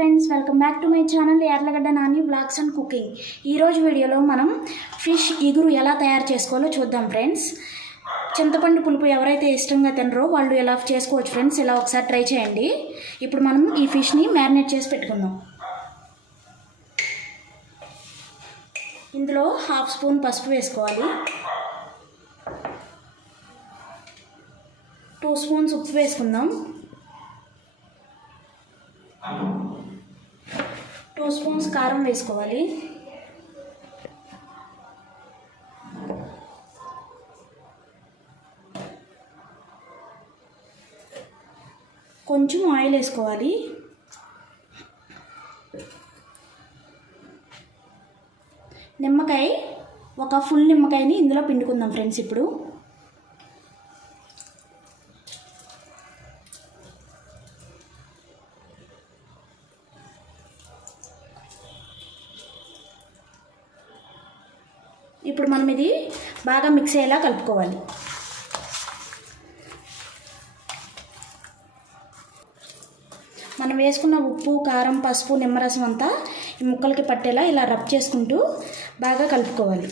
Friends, welcome back to my channel Yarlagadda Nani vlogs and cooking. ఈరోజు వీడియోలో మనం ఫిష్ ఇగురు ఎలా తయారు చేసుకోవాలో చూద్దాం ఫ్రెండ్స్. చింతపండు పులుపు ఎవరైతే ఇష్టంగా తినరో వాళ్ళు ఎలా చేసుకోవచ్చు ఫ్రెండ్స్. ఇలా ఒకసారి ట్రై చేయండి. ఇప్పుడు మనం ఈ ఫిష్ని మ్యారినేట్ చేసి పెట్టుకుందాం. ఇందులో 1/2 స్పూన్ పసుపు వేసుకోవాలి, 2 స్పూన్స్ ఉప్పు వేసుకుందాం, 2 స్పూన్స్ కారం వేసుకోవాలి, కొంచెం ఆయిల్ వేసుకోవాలి, నిమ్మకాయ, ఒక ఫుల్ నిమ్మకాయని ఇందులో పిండుకుందాం ఫ్రెండ్స్. ఇప్పుడు మనం ఇది బాగా మిక్స్ అయ్యేలా కలుపుకోవాలి. మనం వేసుకున్న ఉప్పు, కారం, పసుపు, నిమ్మరసం అంతా ఈ ముక్కలకి పట్టేలా ఇలా రబ్ చేసుకుంటూ బాగా కలుపుకోవాలి.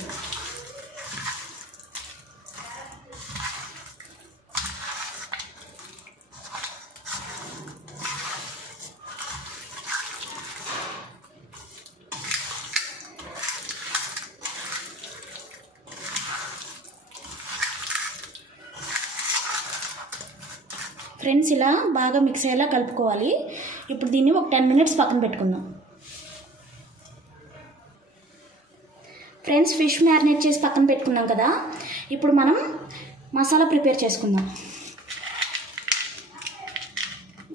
ఫ్రెండ్స్, ఇలా బాగా మిక్స్ అయ్యేలా కలుపుకోవాలి. ఇప్పుడు దీన్ని ఒక 10 మినిట్స్ పక్కన పెట్టుకుందాం. ఫ్రెండ్స్, ఫిష్ మ్యారినేట్ చేసి పక్కన పెట్టుకున్నాం కదా. ఇప్పుడు మనం మసాలా ప్రిపేర్ చేసుకుందాం.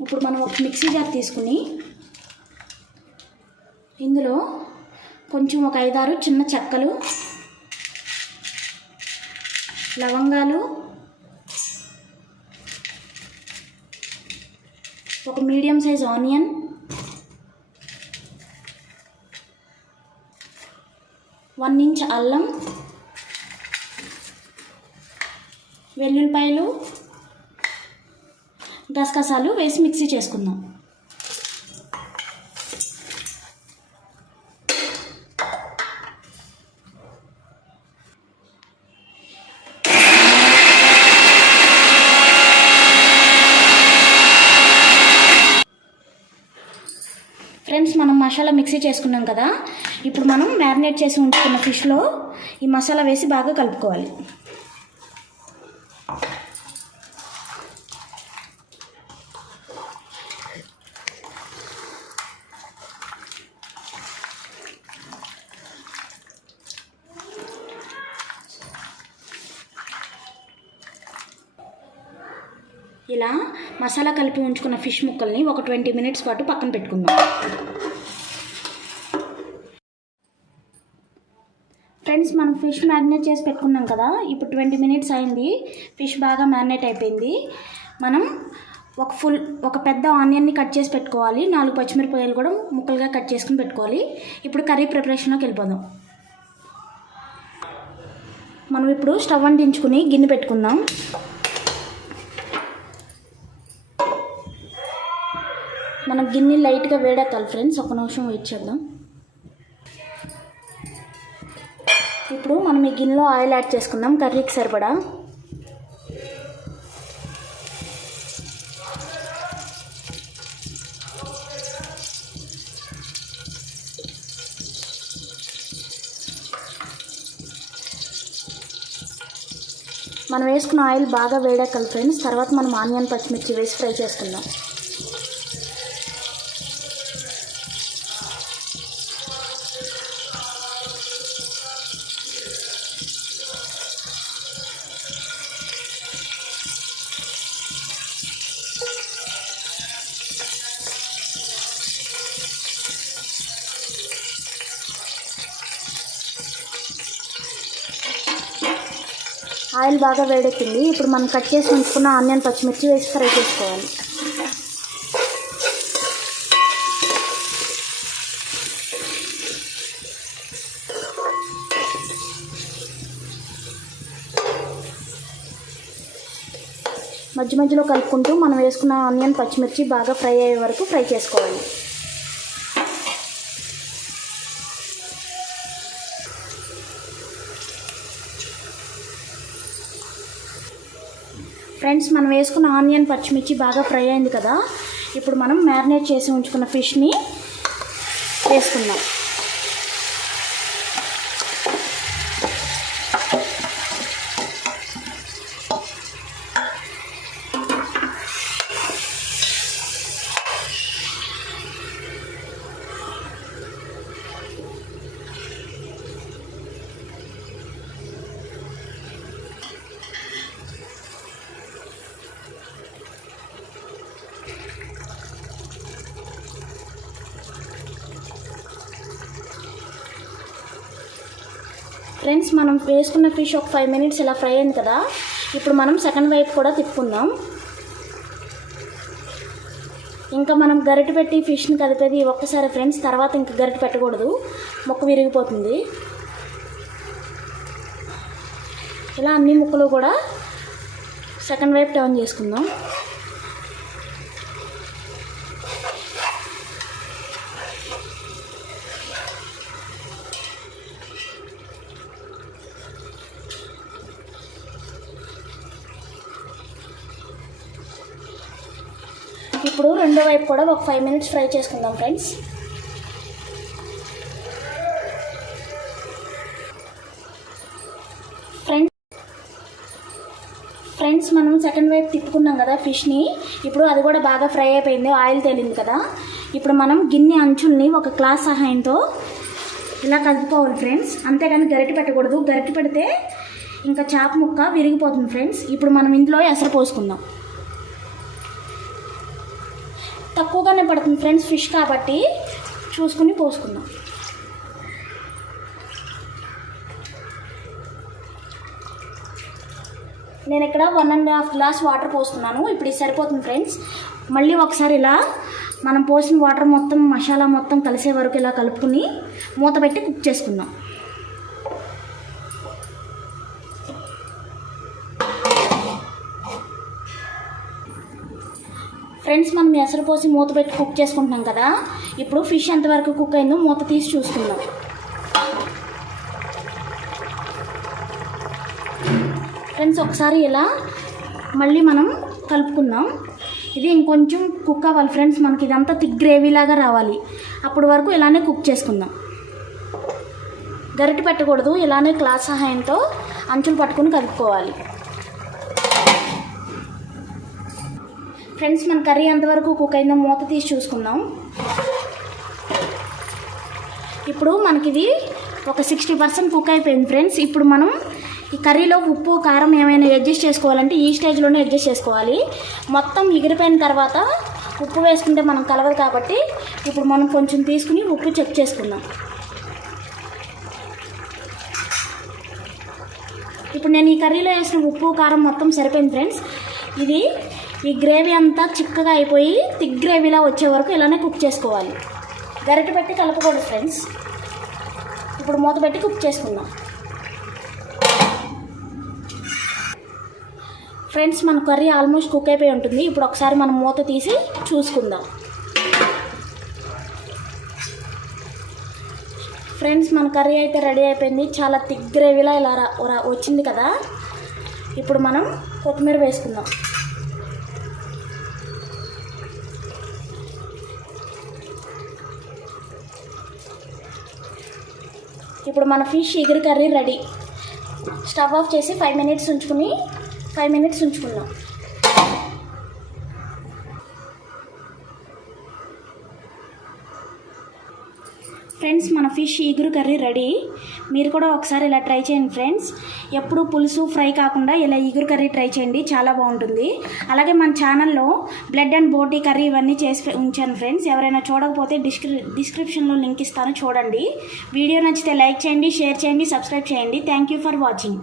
ఇప్పుడు మనం ఒక మిక్సీ జార్ తీసుకుని ఇందులో కొంచెం ఒక 5-6 చిన్న చెక్కలు, లవంగాలు, ఒక medium size onion, one inch అల్లం, వెల్లుల్లిపాయలు, గసగసాలు వేసి మిక్సీ చేసుకుందాం. ఫ్రెండ్స్, మనం మసాలా మిక్సీ చేసుకున్నాం కదా. ఇప్పుడు మనం మ్యారినేట్ చేసి ఉంచుకున్న ఫిష్లో ఈ మసాలా వేసి బాగా కలుపుకోవాలి. ఇలా మసాలా కలిపి ఉంచుకున్న ఫిష్ ముక్కల్ని ఒక 20 మినిట్స్ పాటు పక్కన పెట్టుకుందాం. ఫ్రెండ్స్, మనం ఫిష్ మ్యారినేట్ చేసి పెట్టుకున్నాం కదా. ఇప్పుడు 20 మినిట్స్ అయింది. ఫిష్ బాగా మ్యారినేట్ అయిపోయింది. మనం ఒక పెద్ద ఆనియన్ని కట్ చేసి పెట్టుకోవాలి. 4 పచ్చిమిరపకాయలు కూడా ముక్కలుగా కట్ చేసుకుని పెట్టుకోవాలి. ఇప్పుడు కర్రీ ప్రిపరేషన్లోకి వెళ్ళిపోదాం. మనం ఇప్పుడు స్టవ్ అంటించుకుని గిన్నె పెట్టుకుందాం. మనం గిన్నె లైట్గా వేడెక్కాలి ఫ్రెండ్స్. ఒక నిమిషం వెయిట్ చేద్దాం. ఇప్పుడు మనం ఈ గిన్నెలో ఆయిల్ యాడ్ చేసుకుందాం కర్రీకి సరిపడా. మనం వేసుకున్న ఆయిల్ బాగా వేడెక్కాలి ఫ్రెండ్స్. తర్వాత మనం ఆనియన్, పచ్చిమిర్చి వేసి ఫ్రై చేసుకుందాం. ఆయిల్ బాగా వేడెక్కింది. ఇప్పుడు మనం కట్ చేసి ఉంచుకున్న ఆనియన్, పచ్చిమిర్చి వేసి ఫ్రై చేసుకోవాలి. మధ్య మధ్యలో కలుపుకుంటూ మనం వేసుకున్న ఆనియన్, పచ్చిమిర్చి బాగా ఫ్రై అయ్యే వరకు ఫ్రై చేసుకోవాలి. ఫ్రెండ్స్, మనం వేసుకున్న ఆనియన్ పచ్చిమిర్చి బాగా ఫ్రై అయింది కదా. ఇప్పుడు మనం మ్యారినేట్ చేసి ఉంచుకున్న ఫిష్ని వేసుకుందాం. ఫ్రెండ్స్, మనం వేసుకున్న ఫిష్ ఒక 5 minutes ఇలా ఫ్రై అయింది కదా. ఇప్పుడు మనం సెకండ్ వైపు కూడా తిప్పుకుందాం. ఇంకా మనం గరిటె పెట్టి ఫిష్ని కదిపేది ఒక్కసారి ఫ్రెండ్స్, తర్వాత ఇంకా గరిటె పెట్టకూడదు, ముక్క విరిగిపోతుంది. ఇలా అన్ని ముక్కలు కూడా సెకండ్ వైపు టర్న్ చేసుకుందాం. ఇప్పుడు రెండో వైపు కూడా ఒక 5 minutes ఫ్రై చేసుకుందాం ఫ్రెండ్స్. ఫ్రెండ్స్, మనం సెకండ్ వైపు తిప్పుకున్నాం కదా ఫిష్ని. ఇప్పుడు అది కూడా బాగా ఫ్రై అయిపోయింది, ఆయిల్ తేలింది కదా. ఇప్పుడు మనం గిన్నె అంచుల్ని ఒక క్లాత్ సహాయంతో ఇలా కలుపుకోవాలి ఫ్రెండ్స్, అంతేగాని గరిటె పెట్టకూడదు. గరిటె పెడితే ఇంకా చేప ముక్క విరిగిపోతుంది ఫ్రెండ్స్. ఇప్పుడు మనం ఇందులో ఎసరు పోసుకుందాం. తక్కువగానే పడుతుంది ఫ్రెండ్స్ ఫిష్ కాబట్టి చూసుకుని పోసుకుందాం. నేను ఇక్కడ 1.5 glass వాటర్ పోస్తున్నాను. ఇప్పుడు ఇది సరిపోతుంది ఫ్రెండ్స్. మళ్ళీ ఒకసారి ఇలా మనం పోసిన వాటర్ మొత్తం మసాలా మొత్తం కలిసే వరకు ఇలా కలుపుకుని మూత పెట్టి కుక్ చేసుకుందాం. ఫ్రెండ్స్, మనం ఎసరు పోసి మూత పెట్టి కుక్ చేసుకుంటున్నాం కదా. ఇప్పుడు ఫిష్ ఎంతవరకు కుక్ అయిందో మూత తీసి చూసుకుందాం. ఫ్రెండ్స్, ఒకసారి ఇలా మళ్ళీ మనం కలుపుకుందాం. ఇది ఇంకొంచెం కుక్ అవ్వాలి ఫ్రెండ్స్, మనకి ఇదంతా థిక్ గ్రేవీ లాగా రావాలి. అప్పటి వరకు ఇలానే కుక్ చేసుకుందాం. గరిటె పెట్టకూడదు, ఇలానే క్లాత్ సహాయంతో అంచులు పట్టుకుని కలుపుకోవాలి. ఫ్రెండ్స్, మన కర్రీ ఎంతవరకు కుక్ అయిందో మూత తీసి చూసుకుందాం. ఇప్పుడు మనకి ఇది ఒక 60% కుక్ అయిపోయింది ఫ్రెండ్స్. ఇప్పుడు మనం ఈ కర్రీలో ఉప్పు కారం ఏమైనా అడ్జస్ట్ చేసుకోవాలంటే ఈ స్టేజ్లోనే అడ్జస్ట్ చేసుకోవాలి. మొత్తం ఎగిరిపోయిన తర్వాత ఉప్పు వేసుకుంటే మనం కలవదు కాబట్టి ఇప్పుడు మనం కొంచెం తీసుకుని ఉప్పు చెక్ చేసుకుందాం. ఇప్పుడు నేను ఈ కర్రీలో వేసిన ఉప్పు కారం మొత్తం సరిపోయింది ఫ్రెండ్స్. ఇది ఈ గ్రేవీ అంతా చిక్కగా అయిపోయి థిక్ గ్రేవీలా వచ్చే వరకు ఇలానే కుక్ చేసుకోవాలి. గరిటె పెట్టి కలపకూడదు ఫ్రెండ్స్. ఇప్పుడు మూత పెట్టి కుక్ చేసుకుందాం. ఫ్రెండ్స్, మన కర్రీ ఆల్మోస్ట్ కుక్ అయిపోయి ఉంటుంది. ఇప్పుడు ఒకసారి మనం మూత తీసి చూసుకుందాం. ఫ్రెండ్స్, మన కర్రీ అయితే రెడీ అయిపోయింది. చాలా థిక్ గ్రేవీలా ఇలా వచ్చింది కదా. ఇప్పుడు మనం కొత్తిమీర వేసుకుందాం. ఇప్పుడు మన ఫిష్ ఎగురు కర్రీ రెడీ. స్టవ్ ఆఫ్ చేసి 5 minutes ఉంచుకుందాం. ఫ్రెండ్స్, మన ఫిష్ ఎగురు కర్రీ రెడీ. మీరు కూడా ఒకసారి ఇలా ట్రై చేయండి ఫ్రెండ్స్. ఎప్పుడు పులుసు ఫ్రై కాకుండా ఇలా ఎగురు కర్రీ ట్రై చేయండి, చాలా బాగుంటుంది. అలాగే మన ఛానల్లో బ్లడ్ అండ్ బోటీ కర్రీ ఇవన్నీ చేసి ఉంచాను ఫ్రెండ్స్. ఎవరైనా చూడకపోతే డిస్క్రిప్షన్లో లింక్ ఇస్తాను, చూడండి. వీడియో నచ్చితే లైక్ చేయండి, షేర్ చేయండి, సబ్స్క్రైబ్ చేయండి. Thank you for watching.